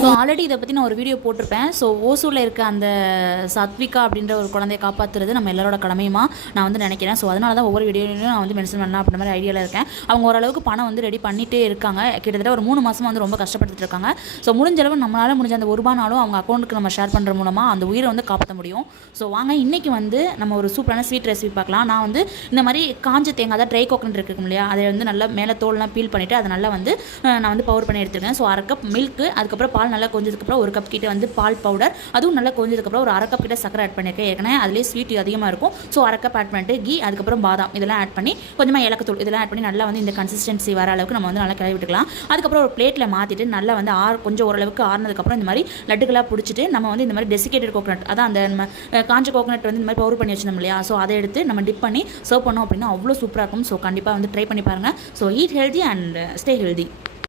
So already இதை பற்றி நான் ஒரு வீடியோ போட்டிருப்பேன். ஸோ ஓசூரில் இருக்க அந்த சத்விகா அப்படின்ற ஒரு குழந்தையை காப்பாற்றுறது நம்ம எல்லாரோட கடமையுமா நான் வந்து நினைக்கிறேன். ஸோ அதனால தான் ஒவ்வொரு வீடியோலையும் நான் வந்து மென்ஷன் பண்ணலாம் அப்படின்ற மாதிரி ஐடியாவில் இருக்கேன். அவங்க ஓரளவுக்கு பணம் வந்து ரெடி பண்ணிகிட்டே இருக்காங்க. கிட்டத்தட்ட ஒரு 3 மாதமாக வந்து ரொம்ப கஷ்டப்பட்டுட்டு இருக்காங்க. ஸோ முடிஞ்ச அளவு நம்மளால் முடிஞ்ச அந்த ரூபானாலும் அவங்க அக்கௌண்ட்டுக்கு நம்ம ஷேர் பண்ணுற மூலமாக அந்த உயிரை வந்து காப்பாற்ற முடியும். ஸோ வாங்க இன்றைக்கி வந்து நம்ம ஒரு சூப்பரான ஸ்வீட் ரெசிபி பார்க்கலாம். நான் வந்து இந்த மாதிரி காஞ்ச தேங்காய் தான் ட்ரை கோகனட் இருக்கும் இல்லையா, அதை வந்து நல்லா மேலே தோல்லாம் பீல் பண்ணிவிட்டு அதை நல்லா வந்து நான் வந்து பவுடர் பண்ணி எடுத்துருக்கேன். ஸோ 1/2 கப் மில்க்கு, அதுக்கப்புறம் பால் நல்லா கொஞ்சதுக்கப்புறம் 1 கப் கிட்ட வந்து பால் பவுடர், அதுவும் நல்லா கொஞ்சதுக்கப்புறம் ஒரு 1/2 கப் கிட்ட சக்கரை ஆட் பண்ணியிருக்கேன். ஏற்கனவே அதுலேயே ஸ்வீட் அதிகமாக இருக்கும். ஸோ 1/2 கப் ஆட் பண்ணிட்டு கீ, அதுக்கப்புறம் பாதாம் இதெல்லாம் ஆட் பண்ணி கொஞ்சமாக ஏலக்கத்தூள் இதெல்லாம் ஆட் பண்ணி நல்லா வந்து இந்த கன்சிஸ்டன்சி வர அளவுக்கு நம்ம வந்து நல்லா கிளறி விட்டுக்கலாம். அதுக்கப்புறம் ஒரு பிளேட்டில் மாற்றிட்டு நல்லா வந்து கொஞ்சம் ஓரளவுக்கு ஆறுனதுக்கப்புறம் இந்த மாதிரி லட்டுகளாக பிடிச்சிட்டு நம்ம வந்து இந்த மாதிரி டெசிகேட்டட் கோகனட், அதான் அந்த நம்ம காஞ்ச கோகனட் வந்து இந்த மாதிரி பவுடர் பண்ணி வச்சிருந்தோம் இல்லையா, ஸோ அதை எடுத்து நம்ம டிப் பண்ணி சர்வ் பண்ணோம் அப்படின்னா அவ்வளோ சூப்பராக இருக்கும். ஸோ கண்டிப்பாக வந்து ட்ரை பண்ணி பாருங்கள். So eat healthy and stay healthy.